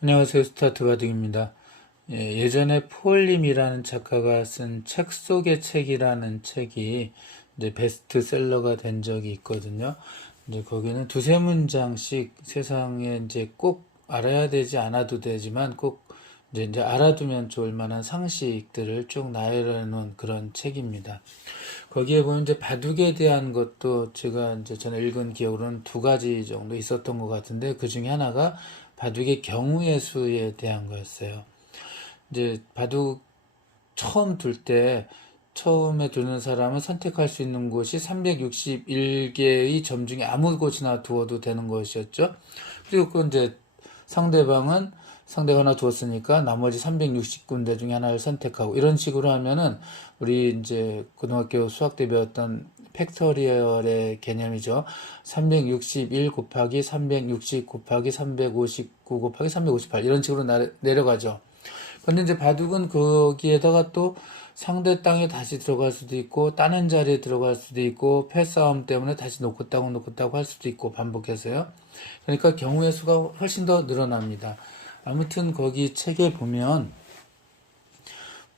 안녕하세요. 스타트 바둑입니다. 예전에 폴림이라는 작가가 쓴 책 속의 책이라는 책이 이제 베스트셀러가 된 적이 있거든요. 이제 거기는 두세 문장씩 세상에 이제 꼭 알아야 되지 않아도 되지만 꼭 이제 알아두면 좋을 만한 상식들을 쭉 나열해 놓은 그런 책입니다. 거기에 보면 이제 바둑에 대한 것도 제가 이제 전에 읽은 기억으로는 두 가지 정도 있었던 것 같은데 그 중에 하나가 바둑의 경우의 수에 대한 거였어요. 이제 바둑 처음 둘 때 처음에 두는 사람은 선택할 수 있는 곳이 361개의 점 중에 아무 곳이나 두어도 되는 것이었죠. 그리고 그 이제 상대방은 상대가 하나 두었으니까 나머지 360군데 중에 하나를 선택하고 이런 식으로 하면은 우리 이제 고등학교 수학 때 배웠던 팩토리얼의 개념이죠. 361 곱하기 360 곱하기 359 곱하기 358 이런 식으로 내려가죠. 근데 이제 바둑은 거기에다가 또 상대 땅에 다시 들어갈 수도 있고 따는 자리에 들어갈 수도 있고 패싸움 때문에 다시 놓고 따고 할 수도 있고 반복해서요. 그러니까 경우의 수가 훨씬 더 늘어납니다. 아무튼 거기 책에 보면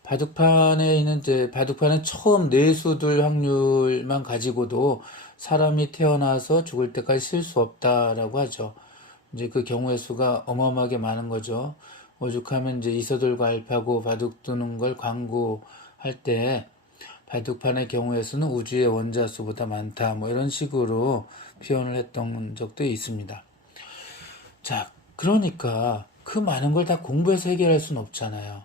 바둑판에 있는 이제 바둑판은 처음 내수들 확률만 가지고도 사람이 태어나서 죽을 때까지 실 수 없다라고 하죠. 이제 그 경우의 수가 어마어마하게 많은 거죠. 오죽하면 이제 이서돌과 알파고 바둑 두는 걸 광고할 때 바둑판의 경우의 수는 우주의 원자 수보다 많다. 뭐 이런 식으로 표현을 했던 적도 있습니다. 자, 그러니까 그 많은 걸 다 공부해서 해결할 수는 없잖아요.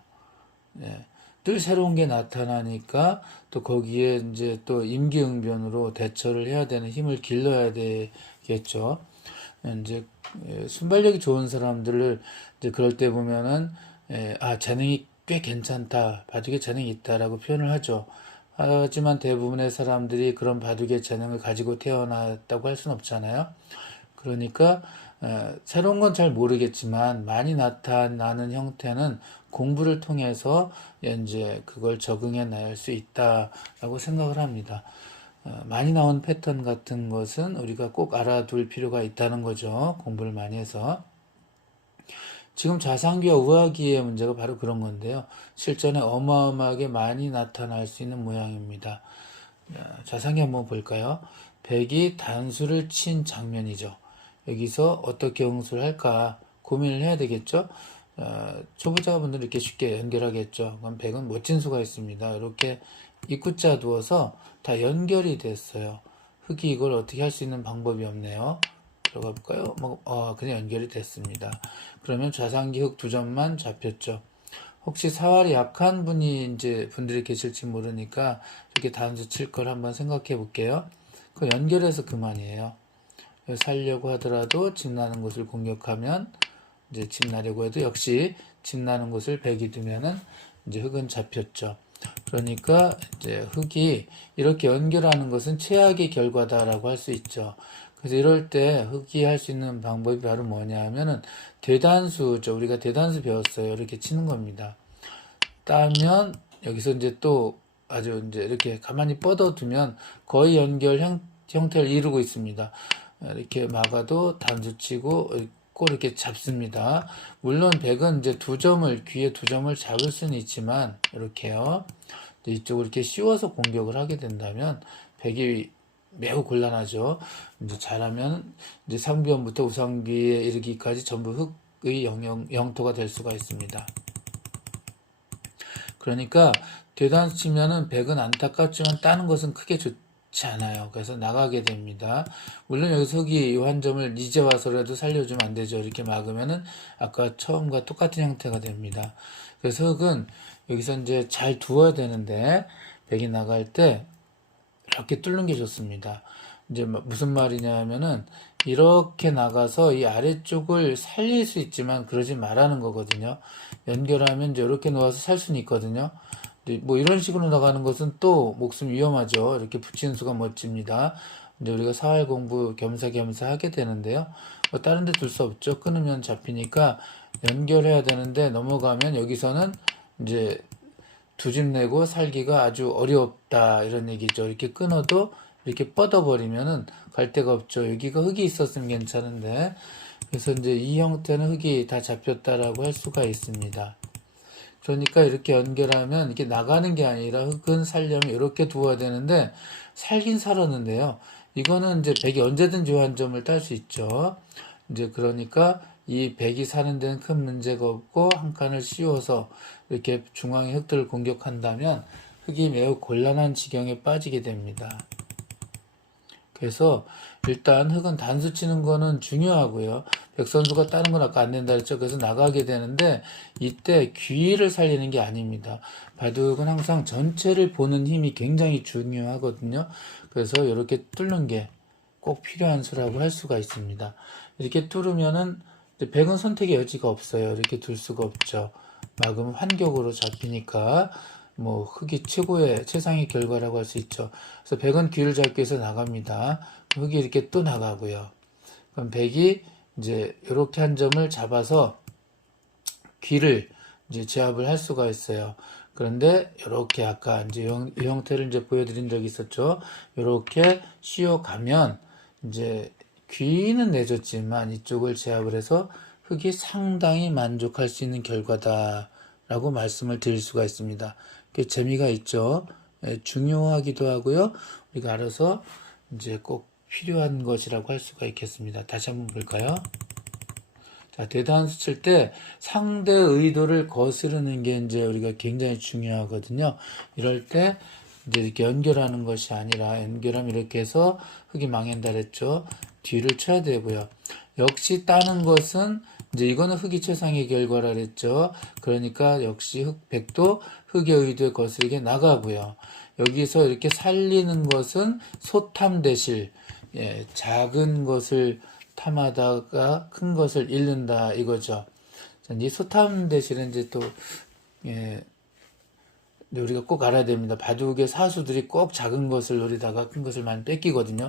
예. 늘 새로운 게 나타나니까 또 거기에 이제 또 임기응변으로 대처를 해야 되는 힘을 길러야 되겠죠. 이제 순발력이 좋은 사람들을 이제 그럴 때 보면은 재능이 꽤 괜찮다, 바둑에 재능이 있다라고 표현을 하죠. 하지만 대부분의 사람들이 그런 바둑의 재능을 가지고 태어났다고 할 수는 없잖아요. 그러니까 새로운 건 잘 모르겠지만 많이 나타나는 형태는 공부를 통해서 이제 그걸 적응해 낼 수 있다라고 생각을 합니다. 많이 나온 패턴 같은 것은 우리가 꼭 알아둘 필요가 있다는 거죠. 공부를 많이 해서. 지금 좌상기와 우하기의 문제가 바로 그런 건데요. 실전에 어마어마하게 많이 나타날 수 있는 모양입니다. 좌상기 한번 볼까요? 백이 단수를 친 장면이죠. 여기서 어떻게 응수를 할까 고민을 해야 되겠죠. 초보자분들은 이렇게 쉽게 연결하겠죠. 그럼 백은 멋진 수가 있습니다. 이렇게 입구자 두어서 다 연결이 됐어요. 흙이 이걸 어떻게 할 수 있는 방법이 없네요. 들어가 볼까요? 그냥 연결이 됐습니다. 그러면 좌상기 흙 두 점만 잡혔죠. 혹시 사활이 약한 분들이 계실지 모르니까 이렇게 단수 칠 걸 한번 생각해 볼게요. 그 연결해서 그만이에요. 살려고 하더라도 집 나는 곳을 공격하면 이제 집 나려고 해도 역시 집 나는 곳을 백이 두면은 이제 흙은 잡혔죠. 그러니까 이제 흙이 이렇게 연결하는 것은 최악의 결과다라고 할 수 있죠. 그래서 이럴 때 흙이 할 수 있는 방법이 바로 뭐냐 하면은 대단수죠. 우리가 대단수 배웠어요. 이렇게 치는 겁니다. 따면 여기서 이제 또 아주 이제 이렇게 가만히 뻗어두면 거의 연결 형태를 이루고 있습니다. 이렇게 막아도 단수치고 꼭 이렇게 잡습니다. 물론 백은 이제 귀에 두 점을 잡을 수는 있지만 이렇게요. 이쪽으로 이렇게 씌워서 공격을 하게 된다면 백이 매우 곤란하죠. 이제 잘하면 이제 상비원부터 우상비에 이르기까지 전부 흙의 영토가 될 수가 있습니다. 그러니까 대단수 치면은 백은 안타깝지만 따는 것은 크게 좋지 않아요. 그래서 나가게 됩니다. 물론 여기서 흙이 이 한 점을 이제 와서라도 살려주면 안 되죠. 이렇게 막으면은 아까 처음과 똑같은 형태가 됩니다. 그래서 흙은 여기서 이제 잘 두어야 되는데 백이 나갈 때 이렇게 뚫는 게 좋습니다. 이제 무슨 말이냐 하면은 이렇게 나가서 이 아래쪽을 살릴 수 있지만 그러지 말라는 거거든요. 연결하면 이제 이렇게 놓아서 살 수는 있거든요. 뭐 이런 식으로 나가는 것은 또 목숨 위험하죠. 이렇게 붙이는 수가 멋집니다. 이제 우리가 사활 공부 겸사겸사 하게 되는데요. 뭐 다른 데 둘 수 없죠. 끊으면 잡히니까 연결해야 되는데 넘어가면 여기서는 이제 두 집 내고 살기가 아주 어렵다 이런 얘기죠. 이렇게 끊어도 이렇게 뻗어버리면은 갈 데가 없죠. 여기가 흙이 있었으면 괜찮은데 그래서 이제 이 형태는 흙이 다 잡혔다라고 할 수가 있습니다. 그러니까 이렇게 연결하면 이게 나가는 게 아니라 흙은 살려면 이렇게 두어야 되는데 살긴 살았는데요. 이거는 이제 백이 언제든지 요한점을 딸 수 있죠. 이제 그러니까 이 백이 사는 데는 큰 문제가 없고 한 칸을 씌워서 이렇게 중앙의 흙들을 공격한다면 흙이 매우 곤란한 지경에 빠지게 됩니다. 그래서 일단 흙은 단수 치는 거는 중요하고요. 백 선수가 다른 건 아까 안 된다 그랬죠. 그래서 나가게 되는데 이때 귀를 살리는 게 아닙니다. 바둑은 항상 전체를 보는 힘이 굉장히 중요하거든요. 그래서 이렇게 뚫는 게 꼭 필요한 수라고 할 수가 있습니다. 이렇게 뚫으면은 백은 선택의 여지가 없어요. 이렇게 둘 수가 없죠. 막으면 환격으로 잡히니까 뭐 흙이 최상의 결과라고 할 수 있죠. 그래서 백은 귀를 잡기 위해서 나갑니다. 흙이 이렇게 또 나가고요. 그럼 백이 이제 이렇게 한 점을 잡아서 귀를 이제 제압을 할 수가 있어요. 그런데 이렇게 아까 이제 이 형태를 이제 보여드린 적이 있었죠. 이렇게 씌워가면 이제 귀는 내줬지만 이쪽을 제압을 해서 흙이 상당히 만족할 수 있는 결과다라고 말씀을 드릴 수가 있습니다. 그 재미가 있죠. 중요하기도 하고요. 우리가 알아서 이제 꼭 필요한 것이라고 할 수가 있겠습니다. 다시 한번 볼까요? 자, 대단수 칠 때 상대 의도를 거스르는 게 이제 우리가 굉장히 중요하거든요. 이럴 때 이제 이렇게 연결하는 것이 아니라 연결하면 이렇게 해서 흙이 망한다 그랬죠. 뒤를 쳐야 되고요. 역시 따는 것은 이제 이거는 흙이 최상의 결과라 그랬죠. 그러니까 역시 백도 흙의 의도에 거스르게 나가고요. 여기서 이렇게 살리는 것은 소탐대실, 작은 것을 탐하다가 큰 것을 잃는다 이거죠. 이 소탐대실은 이제 또 우리가 꼭 알아야 됩니다. 바둑의 사수들이 꼭 작은 것을 노리다가 큰 것을 많이 뺏기거든요.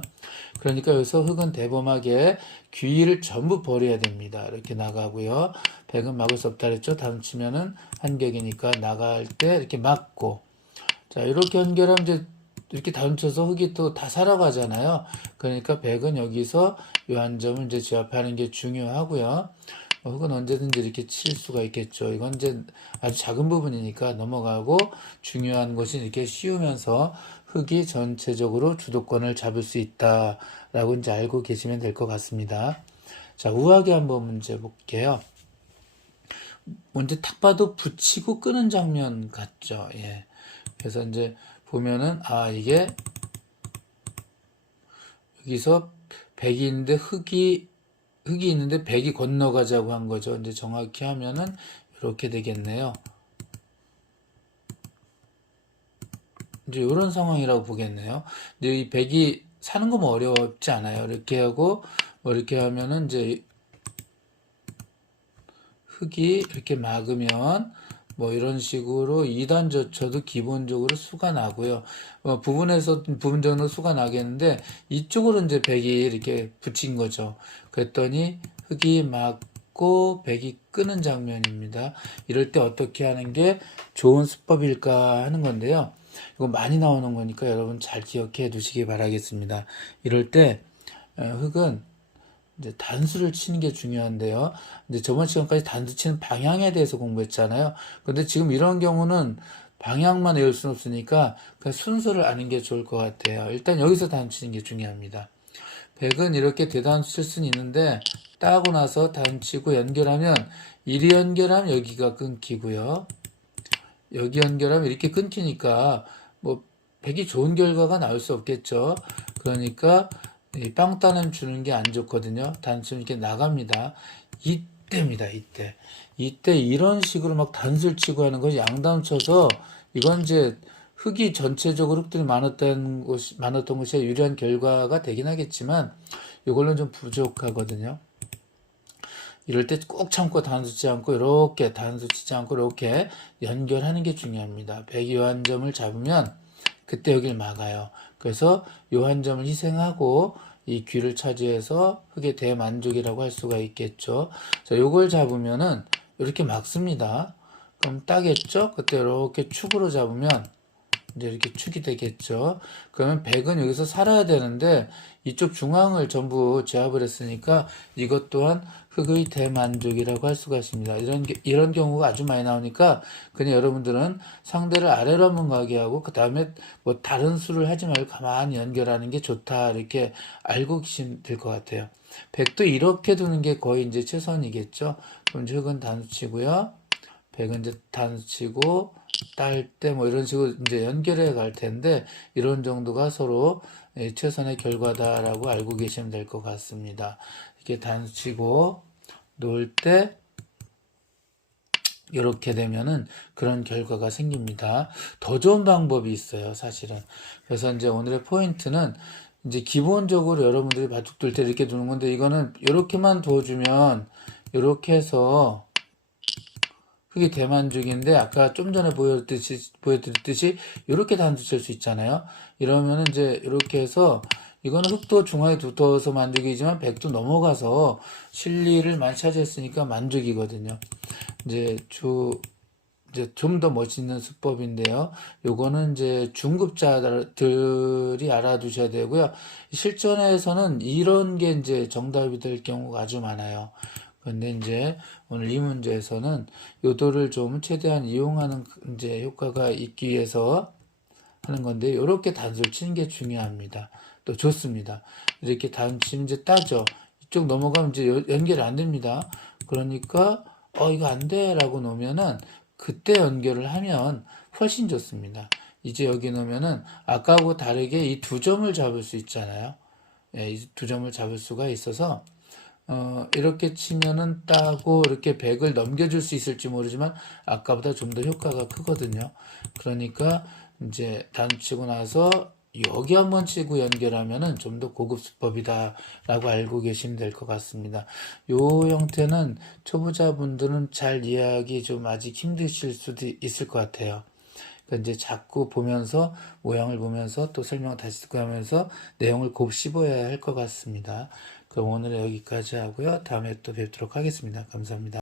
그러니까 여기서 흙은 대범하게 귀를 전부 버려야 됩니다. 이렇게 나가고요. 백은 막을 수 없다 그랬죠. 다음 치면은 한격이니까 나갈 때 이렇게 막고, 자 이렇게 연결하면 이제 이렇게 다음 쳐서 흙이 또 다 살아가잖아요. 그러니까 백은 여기서 이 한 점을 이제 제압하는 게 중요하고요. 흙은 언제든지 이렇게 칠 수가 있겠죠. 이건 이제 아주 작은 부분이니까 넘어가고, 중요한 것이 이렇게 씌우면서 흙이 전체적으로 주도권을 잡을 수 있다라고 이제 알고 계시면 될 것 같습니다. 자, 우아하게 한번 문제 볼게요. 먼저 탁 봐도 붙이고 끄는 장면 같죠. 예. 그래서 이제 보면은 이게 여기서 백이 있는데 흙이 있는데 백이 건너가자고 한 거죠. 이제 정확히 하면은 이렇게 되겠네요. 이제 이런 상황이라고 보겠네요. 이제 이 백이 사는 거 뭐 어렵지 않아요. 이렇게 하고 뭐 이렇게 하면은 이제 흙이 이렇게 막으면 뭐 이런 식으로 2단 젖혀도 기본적으로 수가 나고요. 부분적으로 수가 나겠는데 이쪽으로 이제 백이 이렇게 붙인 거죠. 그랬더니 흙이 막고 백이 끄는 장면입니다. 이럴 때 어떻게 하는 게 좋은 수법일까 하는 건데요. 이거 많이 나오는 거니까 여러분 잘 기억해 두시기 바라겠습니다. 이럴 때 흙은 이제 단수를 치는 게 중요한데요. 이제 저번 시간까지 단수 치는 방향에 대해서 공부했잖아요. 근데 지금 이런 경우는 방향만 외울 수는 없으니까 그 순서를 아는 게 좋을 것 같아요. 일단 여기서 단수 치는 게 중요합니다. 백은 이렇게 대단수 칠 수는 있는데 따고 나서 단수 치고 연결하면, 이리 연결하면 여기가 끊기고요. 여기 연결하면 이렇게 끊기니까 뭐 백이 좋은 결과가 나올 수 없겠죠. 그러니까 빵 따는 주는 게 안 좋거든요. 단수는 이렇게 나갑니다. 이때입니다. 이때 이런 식으로 막 단수를 치고 하는 것이 양다운 쳐서, 이건 이제 흙이 전체적으로 흙들이 많았던 것이 유리한 결과가 되긴 하겠지만 이걸로는 좀 부족하거든요. 이럴 때 꼭 참고 단수 치지 않고 이렇게 단수 치지 않고 이렇게 연결하는 게 중요합니다. 백이 요 한 점을 잡으면 그때 여길 막아요. 그래서 요 한 점을 희생하고 이 귀를 차지해서 흙의 대만족이라고 할 수가 있겠죠. 자, 요걸 잡으면은 이렇게 막습니다. 그럼 따겠죠? 그때 이렇게 축으로 잡으면 이제 이렇게 축이 되겠죠. 그러면 100은 여기서 살아야 되는데 이쪽 중앙을 전부 제압을 했으니까 이것 또한 흑의 대만족이라고 할 수가 있습니다. 이런 경우가 아주 많이 나오니까 그냥 여러분들은 상대를 아래로 한번 가게 하고 그 다음에 뭐 다른 수를 하지 말고 가만히 연결하는 게 좋다 이렇게 알고 계시면 될 것 같아요. 100도 이렇게 두는 게 거의 이제 최선이겠죠. 그럼 이제 흑은 단수치고요. 100은 이제 단수치고 딸 때 뭐 이런 식으로 이제 연결해 갈 텐데 이런 정도가 서로 최선의 결과다라고 알고 계시면 될 것 같습니다. 이렇게 단수치고 놓을 때 이렇게 되면은 그런 결과가 생깁니다. 더 좋은 방법이 있어요, 사실은. 그래서 이제 오늘의 포인트는 이제 기본적으로 여러분들이 바둑 둘 때 이렇게 두는 건데 이거는 이렇게만 두어주면 이렇게 해서 그게 대만족인데 아까 좀 전에 보여드렸듯이 이렇게 단수칠 수 있잖아요. 이러면 이제 이렇게 해서 이거는 흑도 중앙에 두터워서 만족이지만 100도 넘어가서 실리를 많이 차지했으니까 만족이거든요. 이제 좀 더 멋있는 수법인데요. 요거는 이제 중급자들이 알아두셔야 되고요. 실전에서는 이런 게 이제 정답이 될 경우가 아주 많아요. 근데 이제 오늘 이 문제에서는 요도를 좀 최대한 이용하는 이제 효과가 있기 위해서 하는 건데 이렇게 단수를 치는 게 중요합니다. 또 좋습니다. 이렇게 단수 치면 이제 따죠. 이쪽 넘어가면 이제 연결이 안 됩니다. 그러니까 이거 안 돼라고 놓으면은 그때 연결을 하면 훨씬 좋습니다. 이제 여기 놓으면은 아까하고 다르게 이 두 점을 잡을 수 있잖아요. 예, 이 두 점을 잡을 수가 있어서 이렇게 치면은 따고 이렇게 100을 넘겨줄 수 있을지 모르지만 아까보다 좀 더 효과가 크거든요. 그러니까 이제 단치고 나서 여기 한번 치고 연결하면은 좀 더 고급 수법이다라고 알고 계시면 될 것 같습니다. 요 형태는 초보자분들은 잘 이해하기 좀 아직 힘드실 수도 있을 것 같아요. 그러니까 이제 자꾸 보면서 모양을 보면서 또 설명을 다시 듣고 하면서 내용을 곱씹어야 할 것 같습니다. 그럼 오늘은 여기까지 하고요. 다음에 또 뵙도록 하겠습니다. 감사합니다.